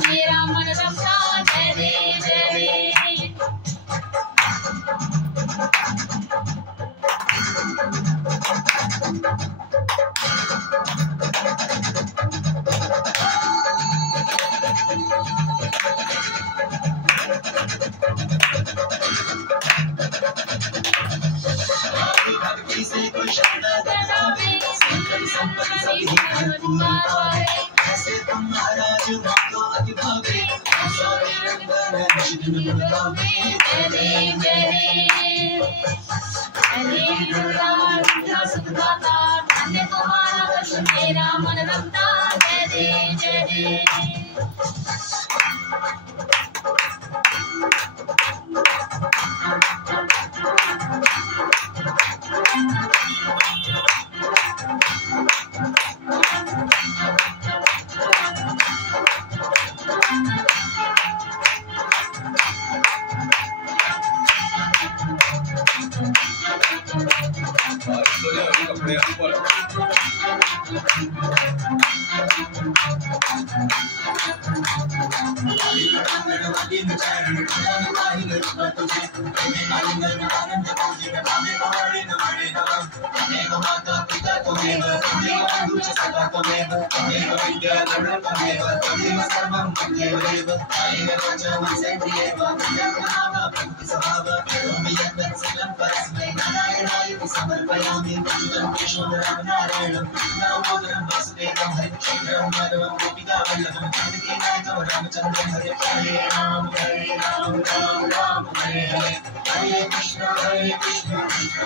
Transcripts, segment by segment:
मेरा मन रमता जय देव जय देव। ऐसे तुम महाराज मानो अति भावे जय देव सुखदाता धन्य तुम्हारा दर्शन मेरा मन रमता जय देव जय देव। Hare Krishna Krishna Krishna Hare Hare Hare Ram Ram Hare Hare Hare Krishna Krishna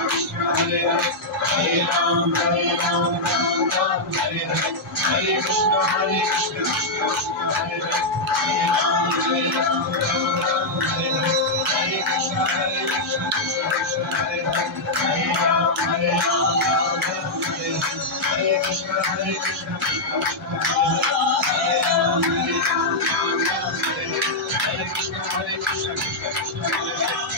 Krishna Hare Hare Hare Ram Ram Hare Hare Hare Krishna Krishna Krishna Hare Hare Hare Ram Ram Hare Hare Hare Krishna Krishna Krishna Hare Hare Ram Ram Hare Hare Krishna Krishna Krishna Hare Hare।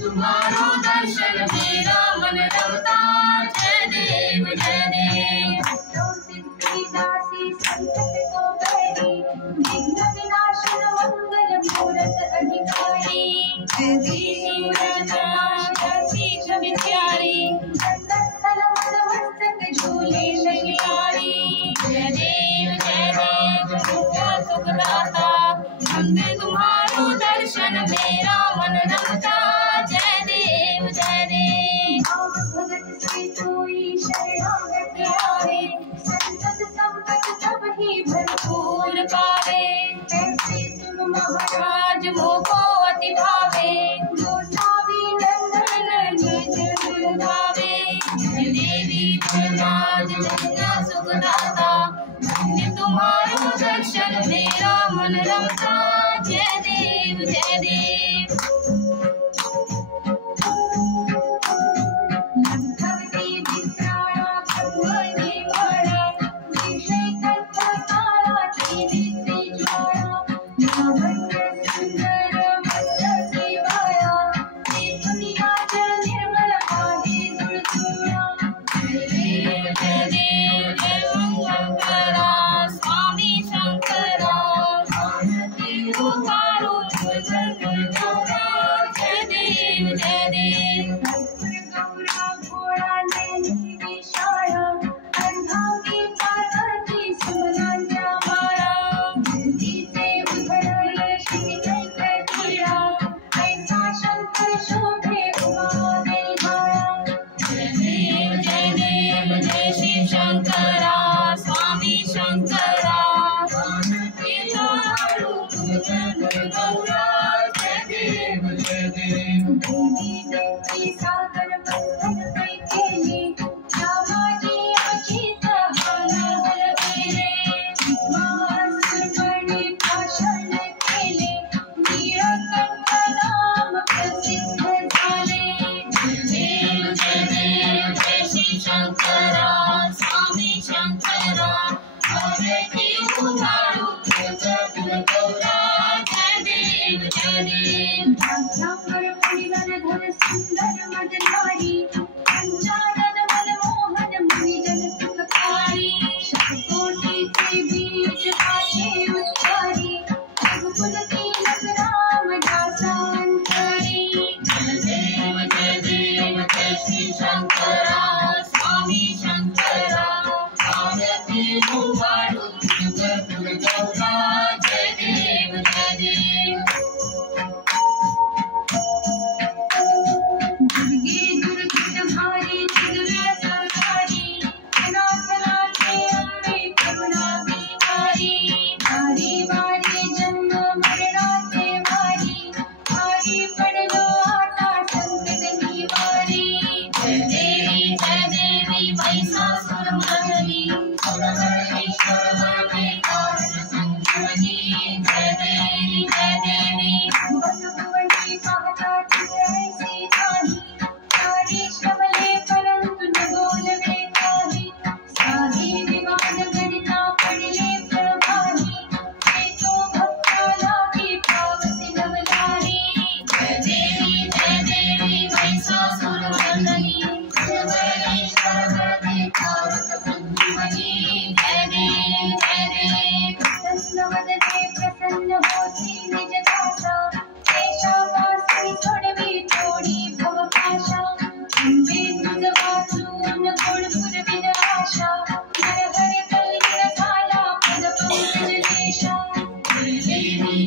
तुम्हारो दर्शन मेरा मन रमता जय देव जय देव। सिद्धिदासी संकट को बैरी विघ्न विनाशन मंगल मूरत अधिकारी जय देव शीश विचारी दंडस्थल मस्तक झूले शैलियारी जय देव सुखदाता धन्य तुम्हारो दर्शन मेरा मन रमता जय देव जय देव। भगत से कोई शरणागत आवे संतत संपत सब ही भरपूर पावे महाराज मोको अति भावे गोसावी नंदन जय भावे जय देवी प्रहलाद जन्ना सुखदाता धन्य तुम्हारो दर्शन मेरा मन रमता जय देव जय देव भक्ति विप्राणा भगवती मारा विषय कथारा तेरी ज्वाला लावण्य सुंदर मस्तके वाया दुनिया जल निर्मल आहे दुर्गुणा जय देव जय शंकरा स्वामी शंकरा भारती उतारो जय देव जय देव गौरा घोड़ा नैनी विशाया अर्धांगी पार्वती सुमनांच्या माया धरतीचे उधळल श्री चैतन्या ऐसा शंकर शोभे उमा देवाया जय देव जय शिव शंकरा स्वामी शंकरा भारती उतारो गौरा जय देव जय देव देवी देवी सागर बंधन पैकेले रामाजी अचित हलाहल केले मासपणे भाषण केले नीळकंठ नाम प्रसिद्ध झाले जय देव जय श्री शंकरा स्वामी शंकरा भारती उतारो गौरा जय देव जय देव भाग्यावर परिवन धर सुंदर मदनारी पंचानन मनमोहन मुनिजन सुखकारी शतकोटीचे बीज वाचे उच्चारी रघुकुल तिलक राम दासांतरी जय देव जय श्री शंकरा स्वामी शंकरा भारती उतारो गौरा जय देव जय देव दुर्गे दुर्गत भारी निर्व्यय सरकारी अनाथनाथे अम्बे करुणा बिचारी भारी भारी जन्म मरणाचे भारी भारी पडलो आता संकट निवारी जय देवी महिषासुर मर्दिनी परमेश्वर वरदे कारण संजीवनी जय देवी भुवनी पाहता ऐसी नाही सारी श्रवले परंतु न बोलवे काही साही विवाद गणिता पडले प्रभावी ते तो भक्ताला की पावसी नवलारी जय देवी महिषासुर मर्दिनी परमेश्वर वरदे कारण संजीवनी जय देवी प्रसन्न वदने प्रसन्न होसी निज दासा देशावासी सोडवी थोडी भवपाशा अंबे तुझ वाचून गोडपुर विनाशा नरहर कल्गिर झाला पद पंकज देशा जय देवी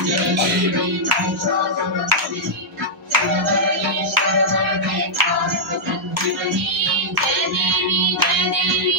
महिषासुर मर्दिनी परमेश्वर वरदे कारण संजीवनी जय देवी